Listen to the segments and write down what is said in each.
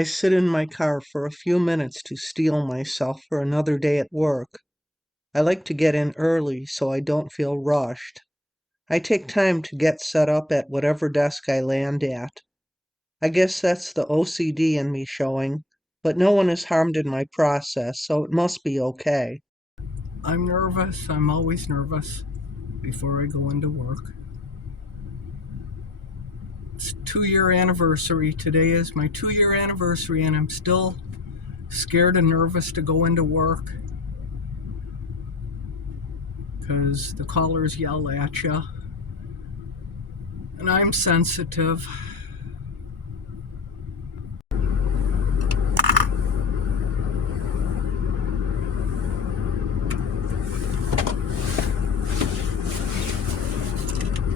I sit in my car for a few minutes to steel myself for another day at work. I like to get in early so I don't feel rushed. I take time to get set up at whatever desk I land at. I guess that's the OCD in me showing, but no one is harmed in my process, so it must be okay. I'm nervous. I'm always nervous before I go into work. It's 2-year anniversary. Today is my 2-year anniversary, and I'm still scared and nervous to go into work because the callers yell at you, and I'm sensitive.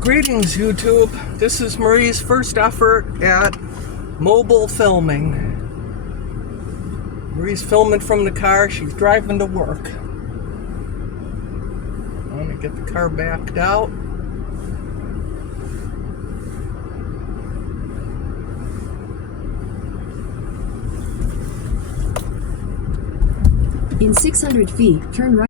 Greetings, YouTube. This is Marie's first effort at mobile filming. Marie's filming from the car. She's driving to work. I'm going to get the car backed out. In 600 feet, turn right.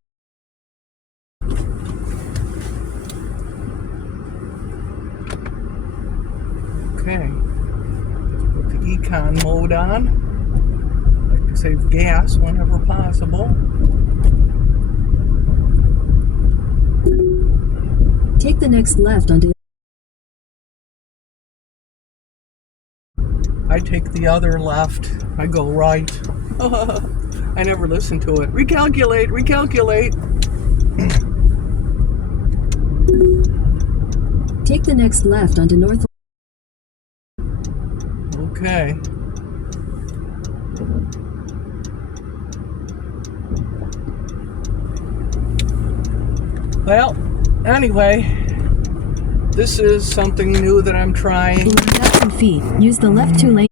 Okay, put the econ mode on. I like to save gas whenever possible. Take the next left onto. I take the other left. I go right. I never listen to it. Recalculate, recalculate. Take the next left onto North. Okay. Well, anyway, this is something new that I'm trying. In 1,000 feet, use the left 2 lane.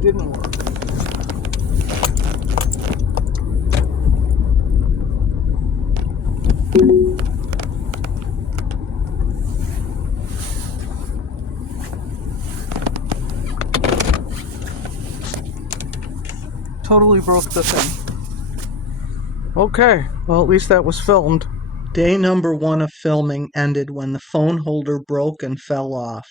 Didn't work. Totally broke the thing. Okay, well, at least that was filmed. Day number 1 of filming ended when the phone holder broke and fell off.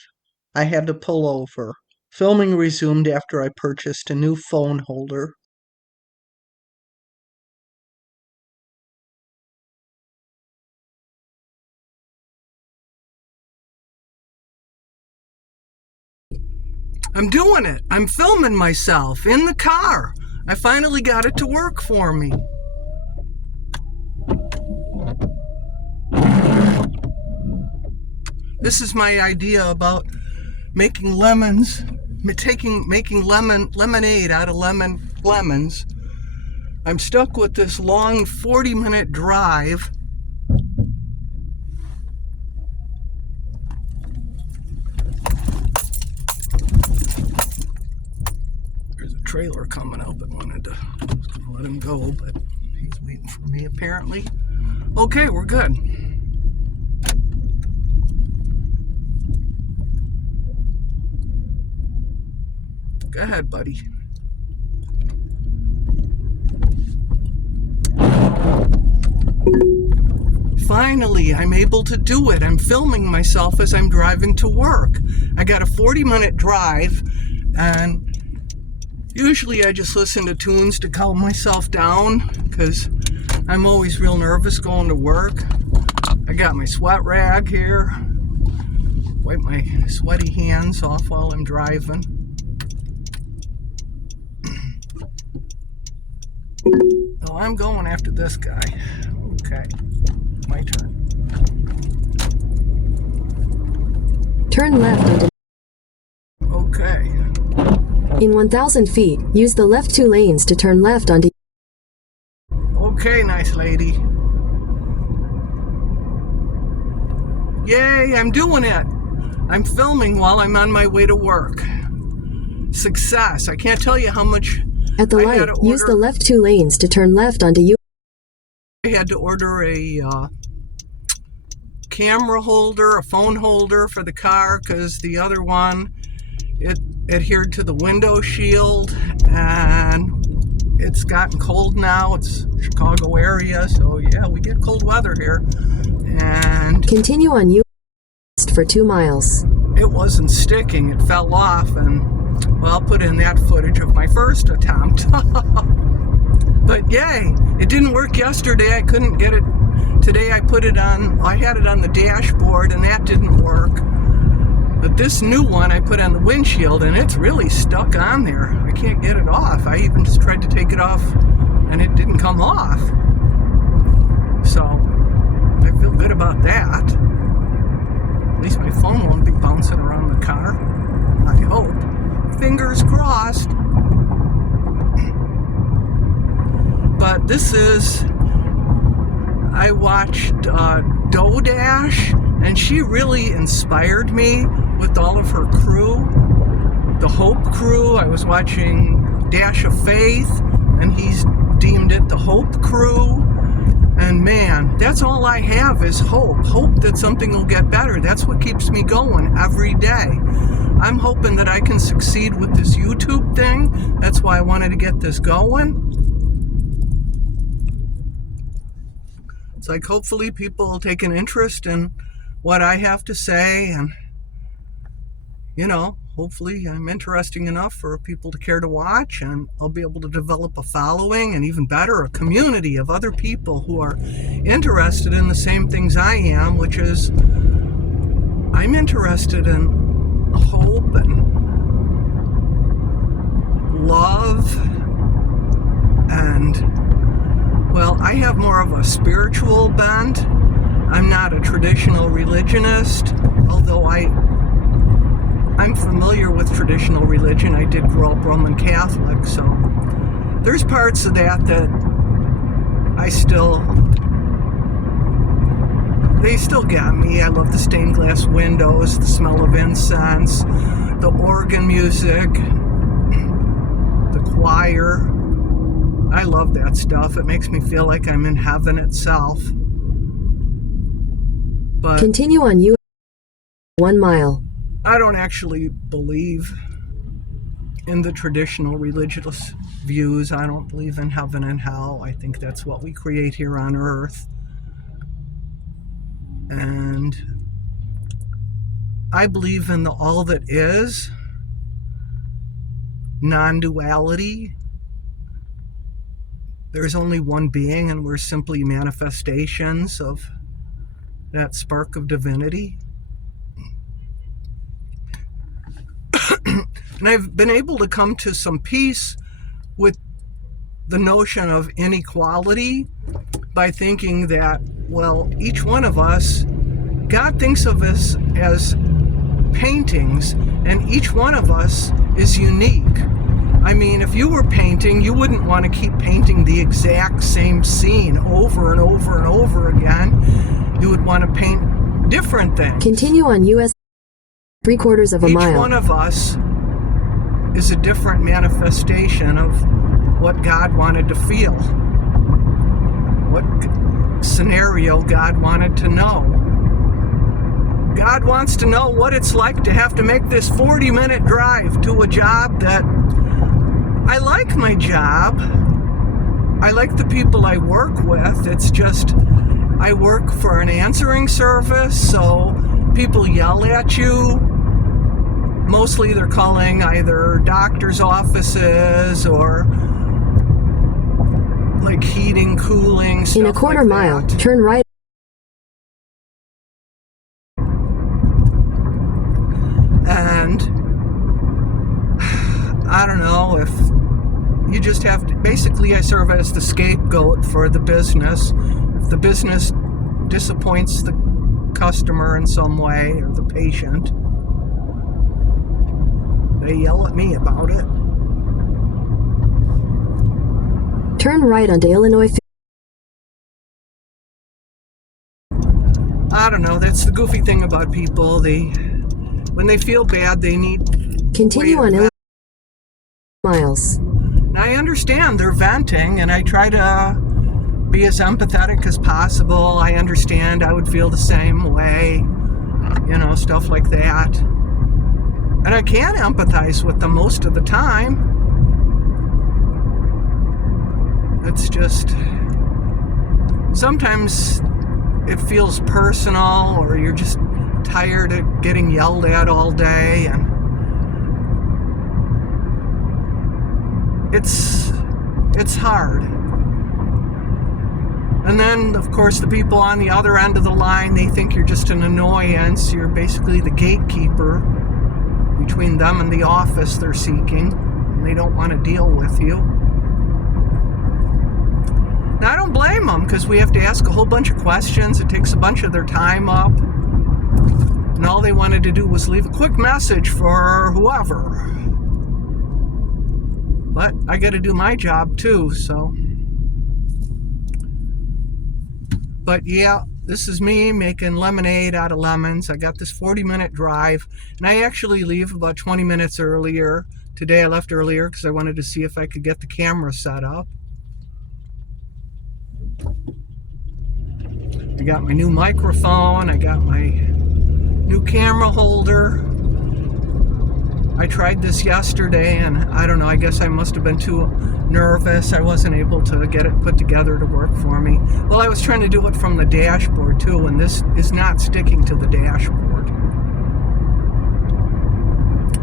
I had to pull over. Filming resumed after I purchased a new phone holder. I'm doing it. I'm filming myself in the car. I finally got it to work for me. This is my idea about making lemons, making lemonade out of lemons. I'm stuck with this long 40-minute drive. There's a trailer coming up. I was gonna let him go, but he's waiting for me apparently. Okay, we're good. Go ahead, buddy. Finally, I'm able to do it. I'm filming myself as I'm driving to work. I got a 40-minute drive, and usually I just listen to tunes to calm myself down because I'm always real nervous going to work. I got my sweat rag here. Wipe my sweaty hands off while I'm driving. Oh, I'm going after this guy. Okay, my turn. Turn left onto. Okay. In 1,000 feet, use the left 2 lanes to turn left onto. Okay, nice lady. Yay, I'm doing it. I'm filming while I'm on my way to work. Success. I can't tell you how much At the I light, had to use the order- left 2 lanes to turn left onto U. I had to order a camera holder, a phone holder for the car, because the other one, it adhered to the window shield, and it's gotten cold now. It's Chicago area, so yeah, we get cold weather here. And Continue on U for 2 miles. it wasn't sticking. It fell off, and well, I'll put in that footage of my first attempt. But yay, it didn't work yesterday. I couldn't get it. Today I had it on the dashboard, and that didn't work. But this new one I put on the windshield, and it's really stuck on there. I can't get it off. I even just tried to take it off, and it didn't come off. So I feel good about that. At least my phone won't be bouncing around the car. I hope. Fingers crossed. But this is, I watched Dodash, and she really inspired me with all of her crew. The Hope Crew. I was watching Dash of Faith, and he's deemed it the Hope Crew. And man, that's all I have is hope. Hope that something will get better. That's what keeps me going every day. I'm hoping that I can succeed with this YouTube thing. That's why I wanted to get this going. It's like hopefully people will take an interest in what I have to say, and hopefully I'm interesting enough for people to care to watch, and I'll be able to develop a following, and even better, a community of other people who are interested in the same things I am, which is I'm interested in hope and love, and well, I have more of a spiritual bent. I'm not a traditional religionist, although I'm familiar with traditional religion. I did grow up Roman Catholic, so there's parts of that they still get me. I love the stained glass windows, the smell of incense, the organ music, the choir. I love that stuff. It makes me feel like I'm in heaven itself. But Continue on U 1 mile. I don't actually believe in the traditional religious views. I don't believe in heaven and hell. I think that's what we create here on earth. And I believe in the all that is, non-duality. There's only one being, and we're simply manifestations of that spark of divinity. And I've been able to come to some peace with the notion of inequality by thinking that, well, each one of us, God thinks of us as paintings, and each one of us is unique. I mean, if you were painting, you wouldn't want to keep painting the exact same scene over and over and over again. You would want to paint different things. Continue on US 3/4 of a Each mile. one of us is a different manifestation of what God wanted to feel, what scenario God wanted to know. God wants to know what it's like to have to make this 40-minute drive to a job that I like my job. I like the people I work with. It's just I work for an answering service, so people yell at you. Mostly they're calling either doctor's offices or like heating, cooling, stuff In a quarter like mile, that. turn right. And I don't know if you just have to, basically I serve as the scapegoat for the business. If the business disappoints the customer in some way or the patient, they yell at me about it. Turn right onto Illinois. I don't know, that's the goofy thing about people. When they feel bad, they need Continue way on to Illinois miles. And I understand they're venting, and I try to be as empathetic as possible. I understand I would feel the same way, stuff like that. And I can empathize with them most of the time. It's just, sometimes it feels personal, or you're just tired of getting yelled at all day, and it's hard. And then, of course, the people on the other end of the line, they think you're just an annoyance. You're basically the gatekeeper between them and the office they're seeking, and they don't want to deal with you. Now, I don't blame them, because we have to ask a whole bunch of questions. It takes a bunch of their time up. And all they wanted to do was leave a quick message for whoever. But I got to do my job too, so. But yeah, this is me making lemonade out of lemons. I got this 40-minute drive, and I actually leave about 20 minutes earlier. Today I left earlier because I wanted to see if I could get the camera set up. I got my new microphone, I got my new camera holder. I tried this yesterday, and I don't know, I guess I must have been too nervous. I wasn't able to get it put together to work for me. Well, I was trying to do it from the dashboard too, and this is not sticking to the dashboard.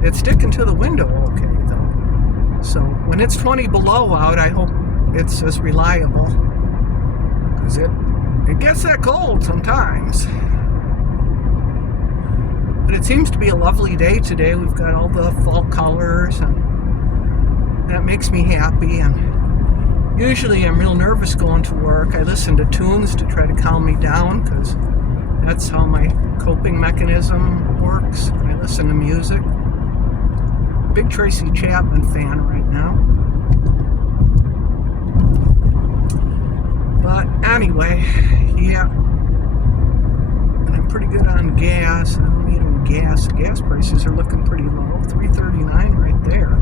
It's sticking to the window okay, though. So when it's 20 below out, I hope it's as reliable, because it gets that cold sometimes. But it seems to be a lovely day today. We've got all the fall colors, and that makes me happy. And usually I'm real nervous going to work. I listen to tunes to try to calm me down, because that's how my coping mechanism works. I listen to music. Big Tracy Chapman fan right now. But anyway, yeah. And I'm pretty good on gas. I don't need any gas. Gas prices are looking pretty low. $3.39 right there.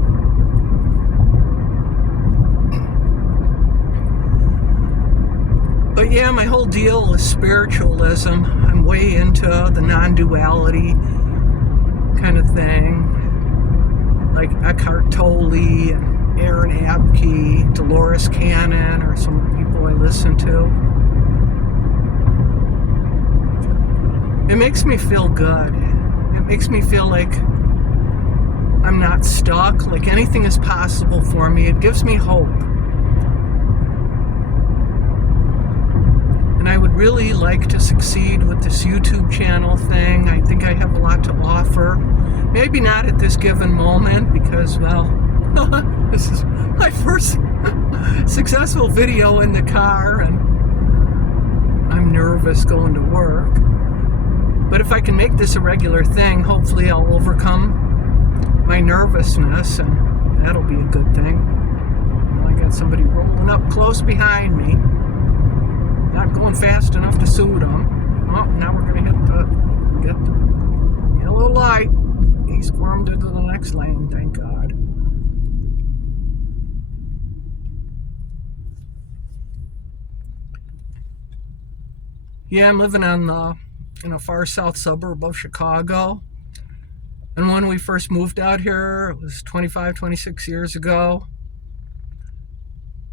But yeah, my whole deal is spiritualism. I'm way into the non-duality kind of thing. Like Eckhart Tolle and Aaron Abke, Dolores Cannon, or some of the people I listen to. It makes me feel good. It makes me feel like I'm not stuck, like anything is possible for me. It gives me hope. And I would really like to succeed with this YouTube channel thing. I think I have a lot to offer. Maybe not at this given moment, because, well, this is my first successful video in the car, and I'm nervous going to work. But if I can make this a regular thing, hopefully I'll overcome my nervousness, and that'll be a good thing. Well, I got somebody rolling up close behind me. Not going fast enough to suit them. Oh, now we're going to get the yellow light. He squirmed into the next lane, thank God. Yeah, I'm living in a far south suburb of Chicago. And when we first moved out here, it was 25, 26 years ago.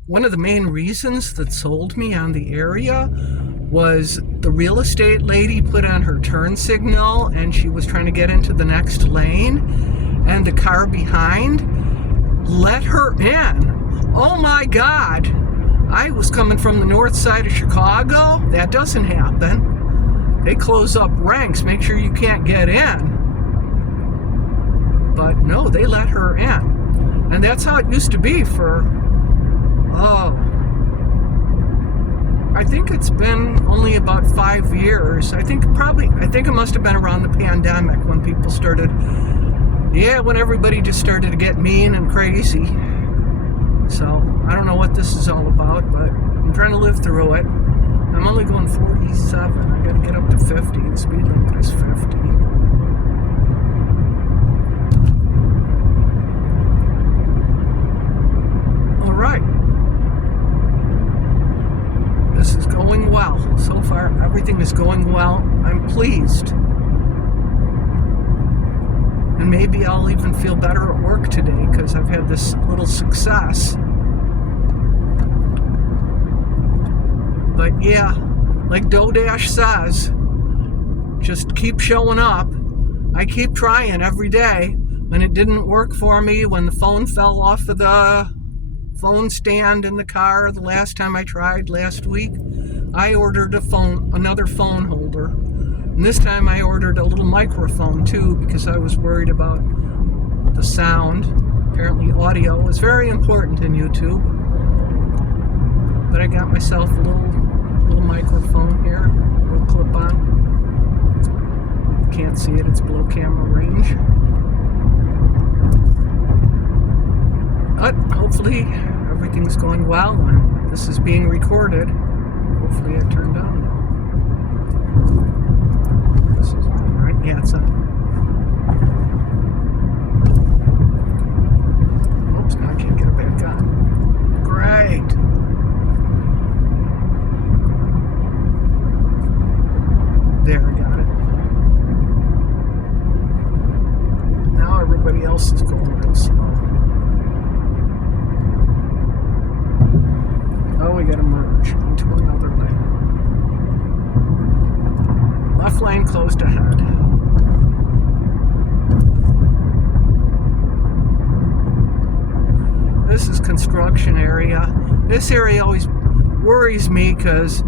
One of the main reasons that sold me on the area was the real estate lady put on her turn signal, and she was trying to get into the next lane, and the car behind let her in. Oh my God. I was coming from the north side of Chicago. That doesn't happen. They close up ranks, make sure you can't get in. But no, they let her in. And that's how it used to be for, I think it's been only about 5 years. I think it must have been around the pandemic when people started, when everybody just started to get mean and crazy. So, I don't know what this is all about, but I'm trying to live through it. I'm only going 47. I gotta get up to 50. The speed limit is 50. is going well. I'm pleased. And maybe I'll even feel better at work today because I've had this little success. But yeah, like Dodash says, just keep showing up. I keep trying every day. When it didn't work for me, when the phone fell off of the phone stand in the car the last time I tried last week, I ordered another phone holder. And this time I ordered a little microphone too because I was worried about the sound. Apparently audio is very important in YouTube. But I got myself a little microphone here, a little clip-on. Can't see it, it's below camera range. But hopefully everything's going well and this is being recorded. Hopefully it turned on. This is on, right? Yeah, it's on. Oops, now I can't get it back on. Great. There, I got it. Now everybody else is going real slow. Oh, we gotta merge into another lane. Left lane closed ahead. This is construction area. This area always worries me because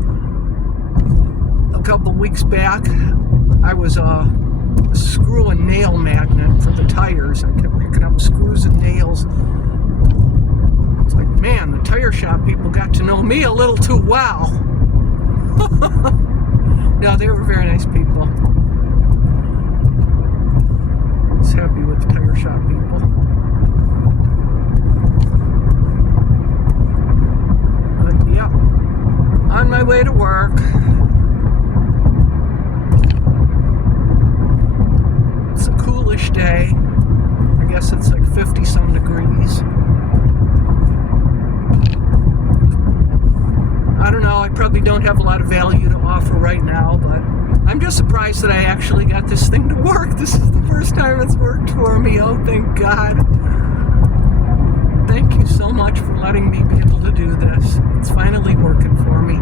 a couple weeks back I was a screw and nail magnet for the tires. I kept picking up screws and nails. It's like, man, the tire shop people got to know me a little too well. No, they were very nice people. I was happy with the tire shop people. But yeah, on my way to work. It's a coolish day. I guess it's like 50 some degrees. I don't know, I probably don't have a lot of value to offer right now, but I'm just surprised that I actually got this thing to work. This is the first time it's worked for me. Oh, thank God. Thank you so much for letting me be able to do this. It's finally working for me.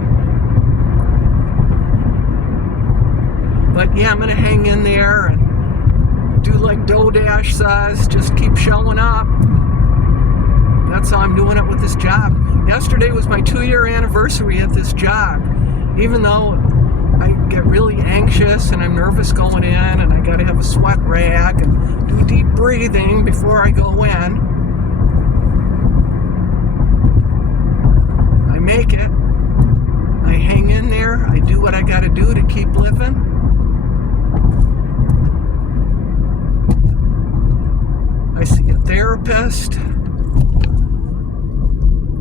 But yeah, I'm going to hang in there and do like Dodash says, just keep showing up. That's how I'm doing it with this job. Yesterday was my 2-year anniversary at this job. Even though I get really anxious and I'm nervous going in and I gotta have a sweat rag and do deep breathing before I go in, I make it. I hang in there. I do what I gotta do to keep living. I see a therapist.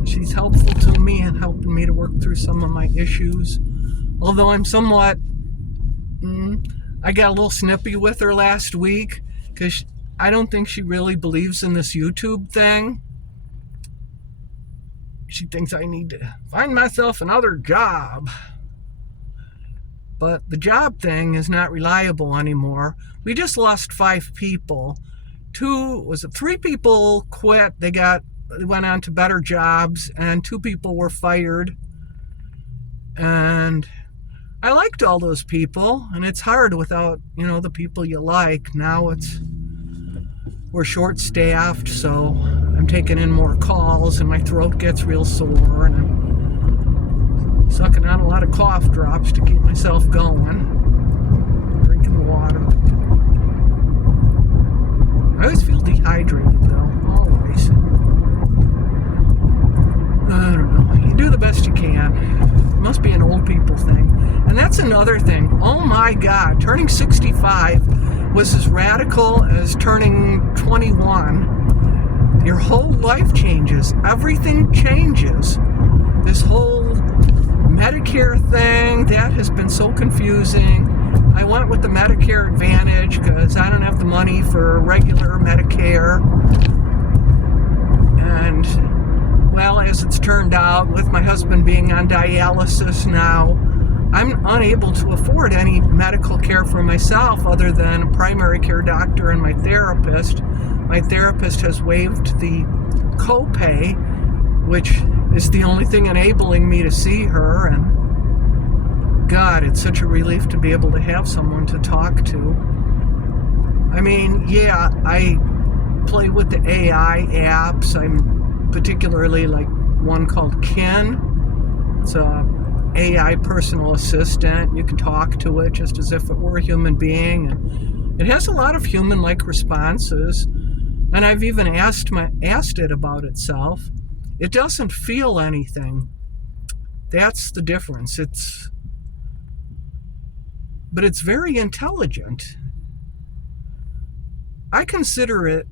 She's helpful to me and helping me to work through some of my issues. Although I'm somewhat, I got a little snippy with her last week because I don't think she really believes in this YouTube thing. She thinks I need to find myself another job. But the job thing is not reliable anymore. We just lost 5 people. 3 people quit. They went on to better jobs, and 2 people were fired. And I liked all those people, and it's hard without, the people you like. Now we're short-staffed, so I'm taking in more calls, and my throat gets real sore, and I'm sucking on a lot of cough drops to keep myself going. Drinking water. I always feel dehydrated, though, always. I don't know. You do the best you can. It must be an old people thing. And that's another thing. Oh my God, turning 65 was as radical as turning 21. Your whole life changes. Everything changes. This whole Medicare thing, that has been so confusing. I went with the Medicare Advantage because I don't have the money for regular Medicare. And well, as it's turned out, with my husband being on dialysis now, I'm unable to afford any medical care for myself other than a primary care doctor and my therapist. My therapist has waived the copay, which is the only thing enabling me to see her. And God, it's such a relief to be able to have someone to talk to. I mean, yeah, I play with the AI apps. I'm particularly like one called Kin. It's a AI personal assistant. You can talk to it just as if it were a human being, and it has a lot of human-like responses. And I've even asked it about itself. It doesn't feel anything. That's the difference. But it's very intelligent. I consider it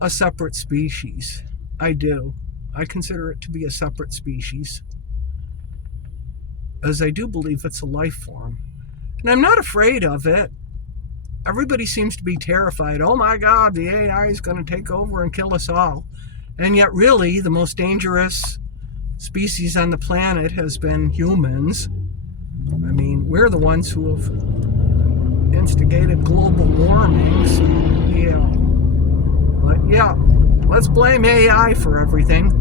a separate species. I do. I consider it to be a separate species, as I do believe it's a life form. And I'm not afraid of it. Everybody seems to be terrified. Oh my God, the AI is going to take over and kill us all. And yet really, the most dangerous species on the planet has been humans. I mean, we're the ones who have instigated global warming. So, yeah. But yeah, let's blame AI for everything.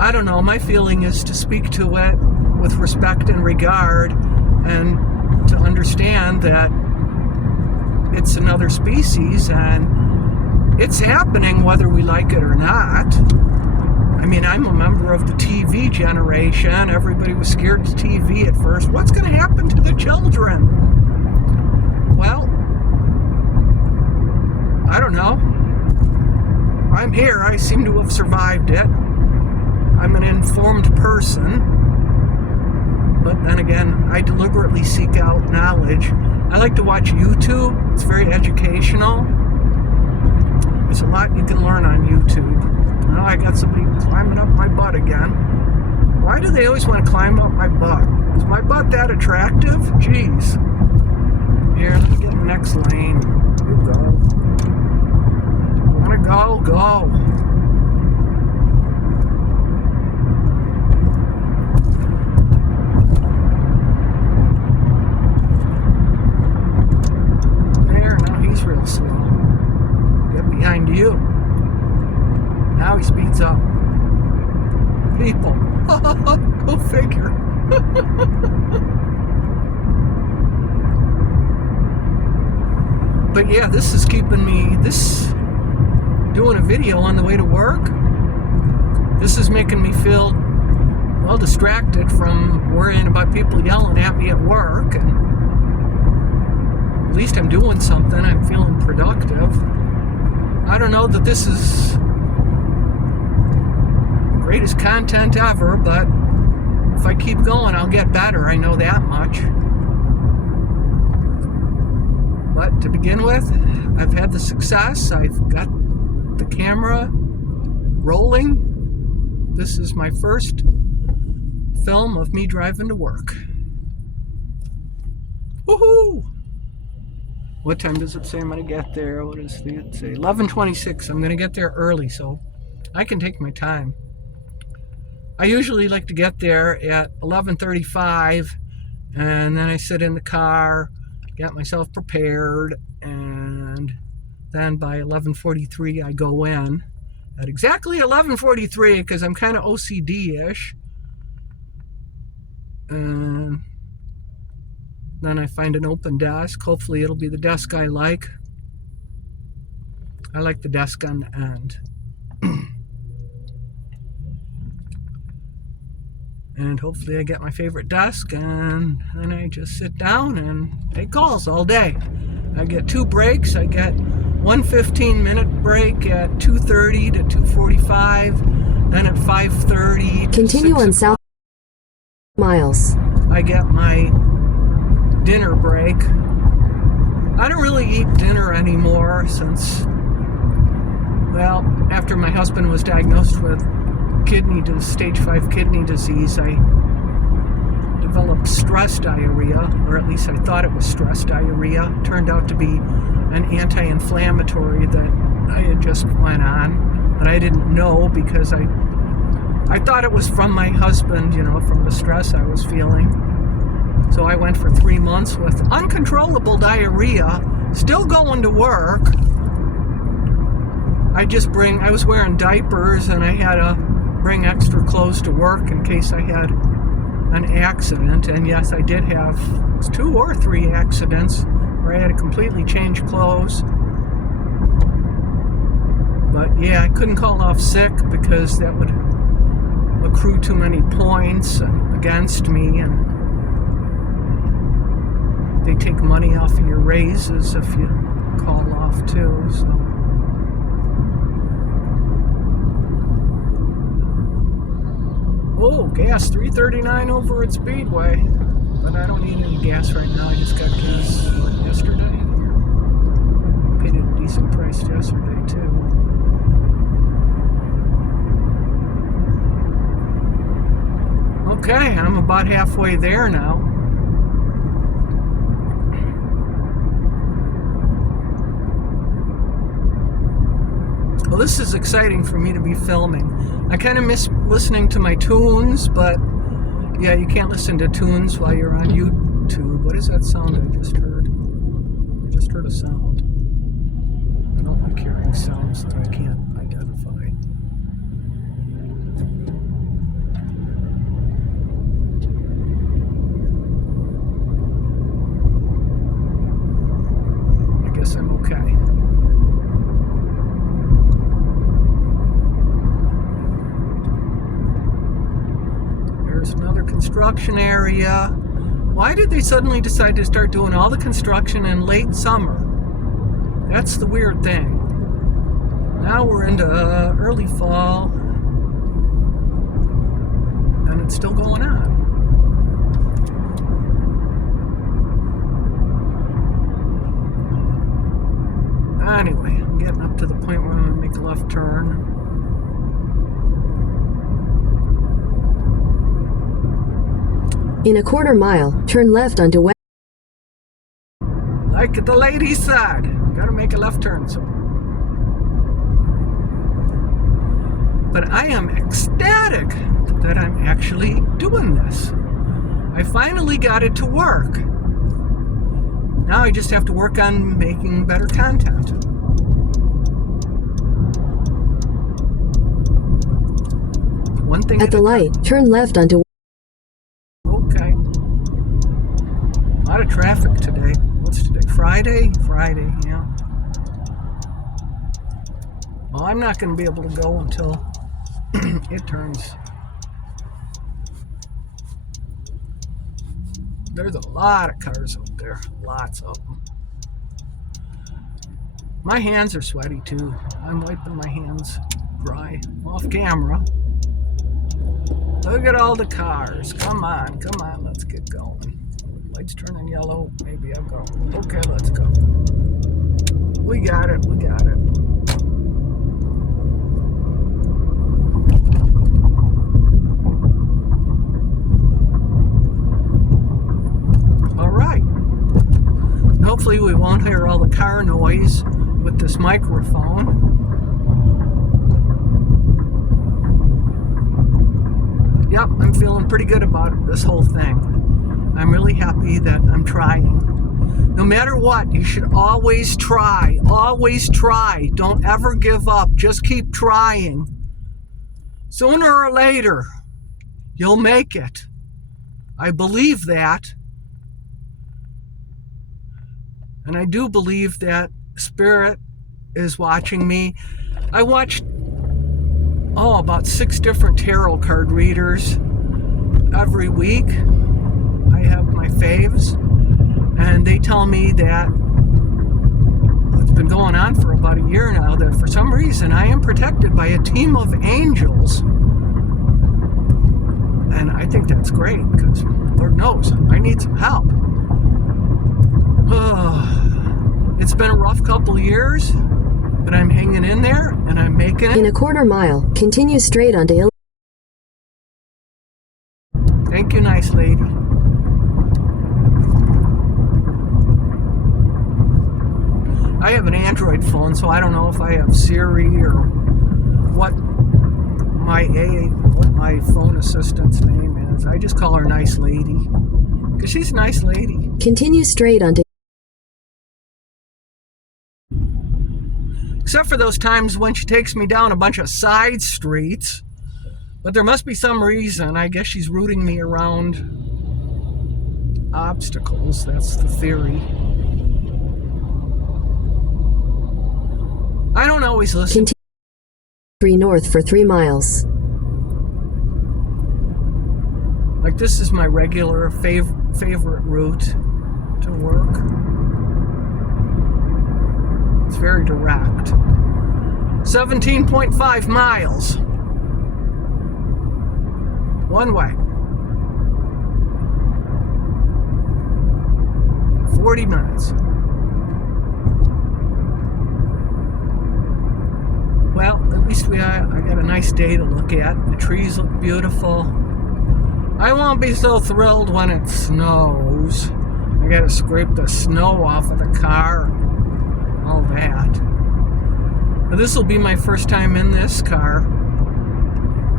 I don't know, my feeling is to speak to it with respect and regard, and to understand that it's another species and it's happening whether we like it or not. I mean, I'm a member of the TV generation. Everybody was scared of TV at first. What's going to happen to the children? Well, I don't know. I'm here. I seem to have survived it. I'm an informed person, but then again, I deliberately seek out knowledge. I like to watch YouTube. It's very educational. There's a lot you can learn on YouTube. Now I got somebody climbing up my butt again. Why do they always want to climb up my butt? Is my butt that attractive? Jeez. Here, let me get in the next lane. You go. You want to go? Go. Real slow. Get behind you. Now he speeds up. People. Go figure. But yeah, this is keeping me, doing a video on the way to work, this is making me feel, well, distracted from worrying about people yelling at me at work. And at least I'm doing something. I'm feeling productive. I don't know that this is the greatest content ever, but if I keep going, I'll get better. I know that much. But to begin with, I've had the success. I've got the camera rolling. This is my first film of me driving to work. Woohoo! What time does it say I'm going to get there? What does it say? 11:26. I'm going to get there early, so I can take my time. I usually like to get there at 11:35, and then I sit in the car, get myself prepared, and then by 11:43 I go in. At exactly 11:43, because I'm kind of OCD-ish. And then I find an open desk. Hopefully it'll be the desk I like. I like the desk on the end. And hopefully I get my favorite desk, and then I just sit down and take calls all day. I get 2 breaks. I get one 15-minute break at 2:30 to 2:45, then at 5:30 to Continue on South Miles. I get my dinner break. I don't really eat dinner anymore since, well, after my husband was diagnosed with stage 5 kidney disease, I developed stress diarrhea, or at least I thought it was stress diarrhea. It turned out to be an anti-inflammatory that I had just went on, but I didn't know because I I thought it was from my husband, from the stress I was feeling. So I went for 3 months with uncontrollable diarrhea, still going to work. I was wearing diapers, and I had to bring extra clothes to work in case I had an accident. And yes, I did have 2 or 3 accidents where I had to completely change clothes. But yeah, I couldn't call off sick because that would accrue too many points against me, and they take money off of your raises if you call off too. So oh, gas $3.39 over at Speedway, but I don't need any gas right now. I just got gas yesterday. Paid a decent price yesterday too. Okay, I'm about halfway there now. Well, this is exciting for me to be filming. I kind of miss listening to my tunes, but yeah, you can't listen to tunes while you're on YouTube. What is that sound I just heard? I just heard a sound. I don't like hearing sounds that I can't identify. I guess I'm okay. Another construction area. Why did they suddenly decide to start doing all the construction in late summer? That's the weird thing. Now we're into early fall, and it's still going on. Anyway, I'm getting up to the point where I'm going to make a left turn. In a quarter mile, turn left onto West. Like the lady said, gotta make a left turn. So, but I am ecstatic that I'm actually doing this. I finally got it to work. Now I just have to work on making better content. One thing At the light, turn left onto. Okay. A lot of traffic today. What's today? Friday? Friday, yeah. Well, I'm not going to be able to go until it turns. There's a lot of cars out there. Lots of them. My hands are sweaty too. I'm wiping my hands dry off camera. Look at all the cars. Come on, let's get going. Lights turning yellow. Maybe I'll go. Okay, let's go. We got it. All right. Hopefully we won't hear all the car noise with this microphone. Yep, I'm feeling pretty good about this whole thing. I'm really happy that I'm trying. No matter what, you should always try. Always try. Don't ever give up. Just keep trying. Sooner or later, you'll make it. I believe that. And I do believe that Spirit is watching me. I watched about 6 different tarot card readers every week. I have my faves, and they tell me that it's been going on for about a year now, that for some reason I am protected by a team of angels. And I think that's great, because Lord knows I need some help. It's been a rough couple years, but I'm hanging in there, and I'm making it. In a quarter mile, continue straight onto Hill. Thank you, nice lady. I have an Android phone, so I don't know if I have Siri or what my what my phone assistant's name is. I just call her Nice Lady. Because she's a nice lady. Continue straight onto Except for those times when she takes me down a bunch of side streets. But there must be some reason. I guess she's routing me around obstacles. That's the theory. I don't always listen. Continue north for 3 miles. Like, this is my regular favorite route to work. It's very direct. 17.5 miles. One way. 40 minutes. Well, at least I got a nice day to look at. The trees look beautiful. I won't be so thrilled when it snows. I gotta scrape the snow off of the car. All that. But this will be my first time in this car.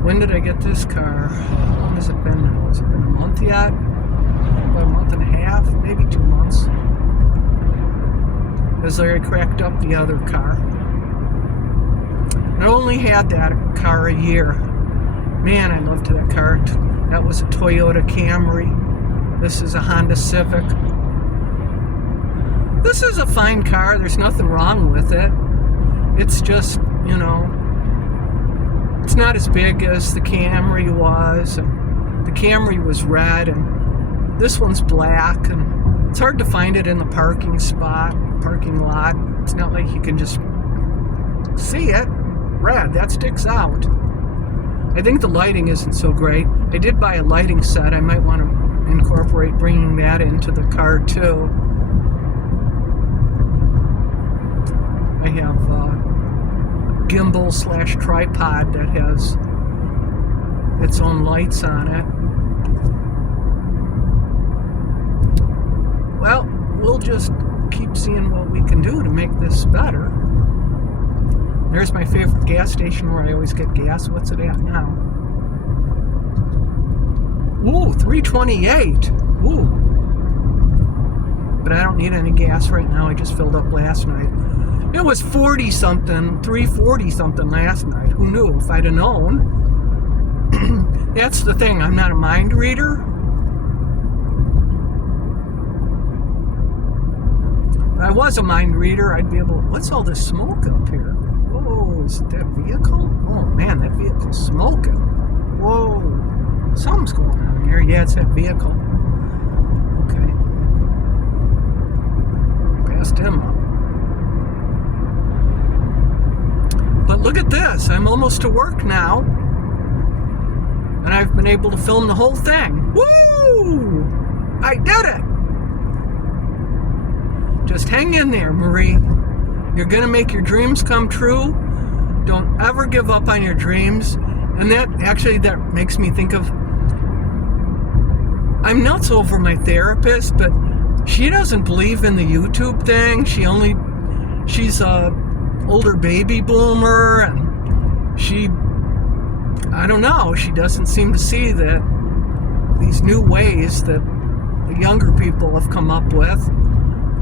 When did I get this car? How long has it been now? Has it been a month yet? About a month and a half? Maybe 2 months. Because I cracked up the other car. I only had that car a year. Man, I loved that car. That was a Toyota Camry. This is a Honda Civic. This is a fine car. There's nothing wrong with it. It's just, you know, it's not as big as the Camry was. And the Camry was red, and this one's black. And it's hard to find it in the parking lot. It's not like you can just see it. Red, that sticks out. I think the lighting isn't so great. I did buy a lighting set. I might want to incorporate bringing that into the car too. I have a gimbal / tripod that has its own lights on it. Well, we'll just keep seeing what we can do to make this better. There's my favorite gas station where I always get gas. What's it at now? Ooh, 328. Ooh. But I don't need any gas right now. I just filled up last night. It was 40 something, 340 something last night. Who knew? If I'd have known. That's the thing. I'm not a mind reader. If I was a mind reader, I'd be able to... What's all this smoke up here? Whoa, is it that vehicle? Oh man, that vehicle's smoking. Whoa, something's going on here. Yeah, it's that vehicle. Okay. Passed him up. But look at this. I'm almost to work now. And I've been able to film the whole thing. Woo! I did it! Just hang in there, Marie. You're going to make your dreams come true. Don't ever give up on your dreams. And that makes me think of... I'm nuts over my therapist, but she doesn't believe in the YouTube thing. She's a older baby boomer, and I don't know, she doesn't seem to see that these new ways that the younger people have come up with,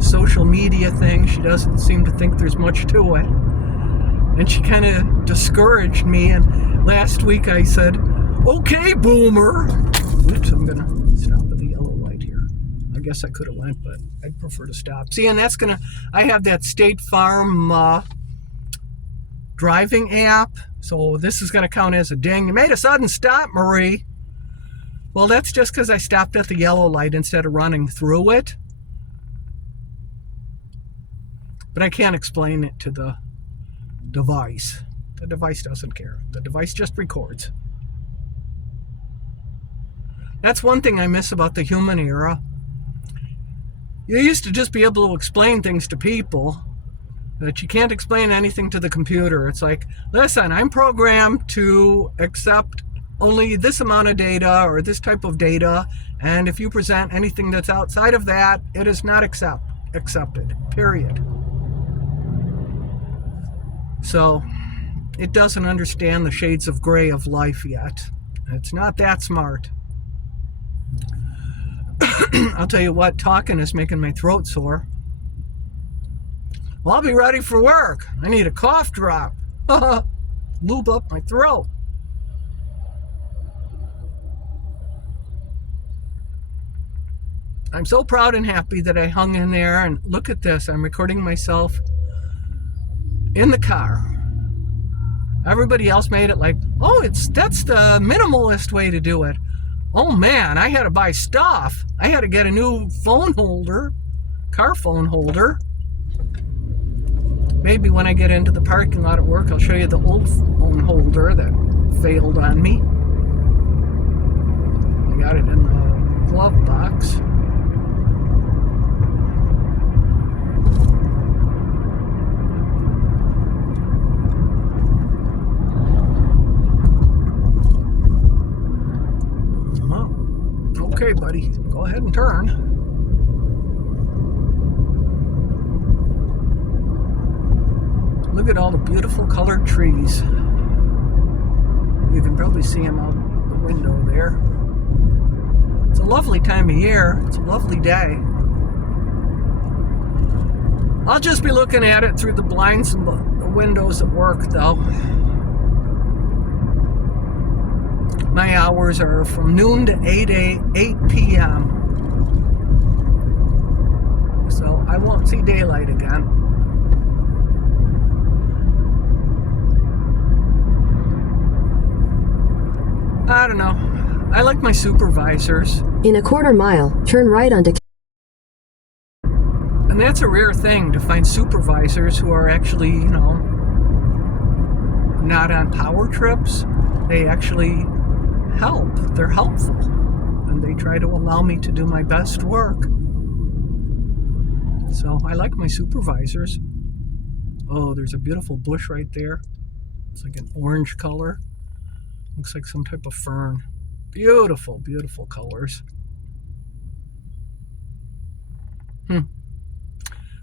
social media thing, she doesn't seem to think there's much to it. And she kind of discouraged me, and last week I said, okay, boomer. Oops, I'm gonna stop at the yellow light here. I guess I could have went, but I'd prefer to stop. See, and I have that State Farm driving app, so this is gonna count as a ding. You made a sudden stop, Marie. Well, that's just because I stopped at the yellow light instead of running through it. But I can't explain it to the device. The device doesn't care. The device just records. That's one thing I miss about the human era. You used to just be able to explain things to people, that you can't explain anything to the computer. It's like, listen, I'm programmed to accept only this amount of data or this type of data, and if you present anything that's outside of that, it is not accepted, period. So it doesn't understand the shades of gray of life yet. It's not that smart. I'll tell you what, talking is making my throat sore. Well, I'll be ready for work. I need a cough drop. Lube up my throat. I'm so proud and happy that I hung in there, and look at this. I'm recording myself in the car. Everybody else made it like, oh, that's the minimalist way to do it. Oh man, I had to buy stuff. I had to get a new phone holder, car phone holder. Maybe when I get into the parking lot at work, I'll show you the old phone holder that failed on me. I got it in the glove box. Okay, buddy, go ahead and turn. Look at all the beautiful colored trees. You can probably see them out the window there. It's a lovely time of year. It's a lovely day. I'll just be looking at it through the blinds and the windows at work, though. My hours are from noon to 8 p.m. So I won't see daylight again. I don't know. I like my supervisors. In a quarter mile, turn right onto... And that's a rare thing, to find supervisors who are actually, you know, not on power trips. They actually help. They're helpful. And they try to allow me to do my best work. So I like my supervisors. Oh, there's a beautiful bush right there. It's like an orange color. Looks like some type of fern. Beautiful, beautiful colors.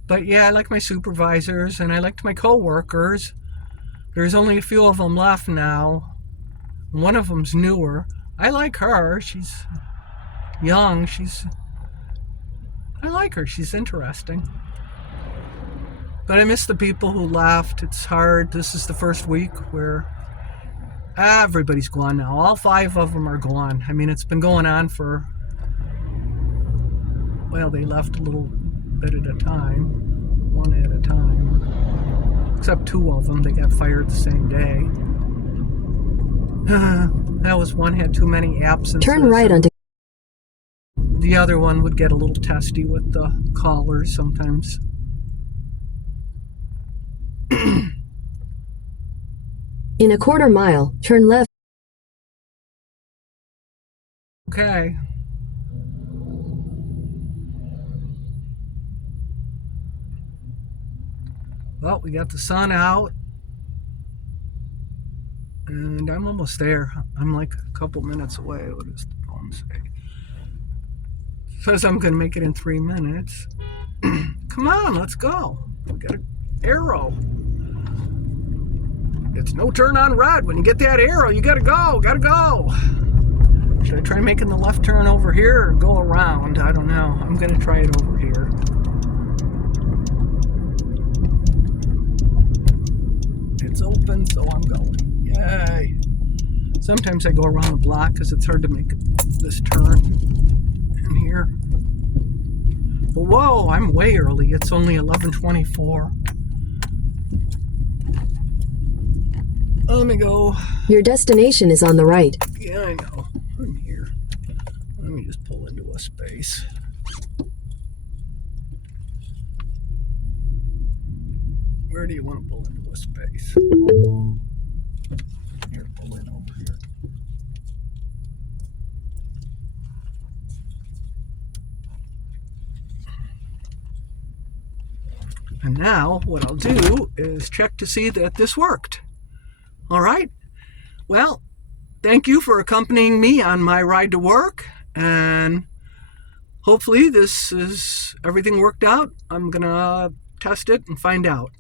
But yeah, I like my supervisors and I liked my co-workers. There's only a few of them left now. One of them's newer. I like her. She's young. I like her. She's interesting. But I miss the people who left. It's hard. This is the first week where everybody's gone now. All 5 of them are gone. I mean, it's been going on for, well, they left a little bit at a time, one at a time. Except 2 of them, they got fired the same day. That was one had too many absences. Turn right onto... The other one would get a little testy with the callers sometimes. In a quarter mile, turn left. Okay. Well, we got the sun out. And I'm almost there. I'm like a couple minutes away. What does the phone say? Says I'm going to make it in 3 minutes. Come on, let's go. We got an arrow. It's no turn on red. When you get that arrow, you gotta go. Should I try making the left turn over here or go around? I don't know. I'm gonna try it over here. It's open, so I'm going. Yay. Sometimes I go around the block because it's hard to make this turn in here. But whoa, I'm way early. It's only 11:24. Let me go. Your destination is on the right. Yeah, I know. I'm here. Let me just pull into a space. Where do you want to pull into a space? Here, pull in over here. And now what I'll do is check to see that this worked. All right. Well, thank you for accompanying me on my ride to work. And hopefully everything worked out. I'm going to test it and find out.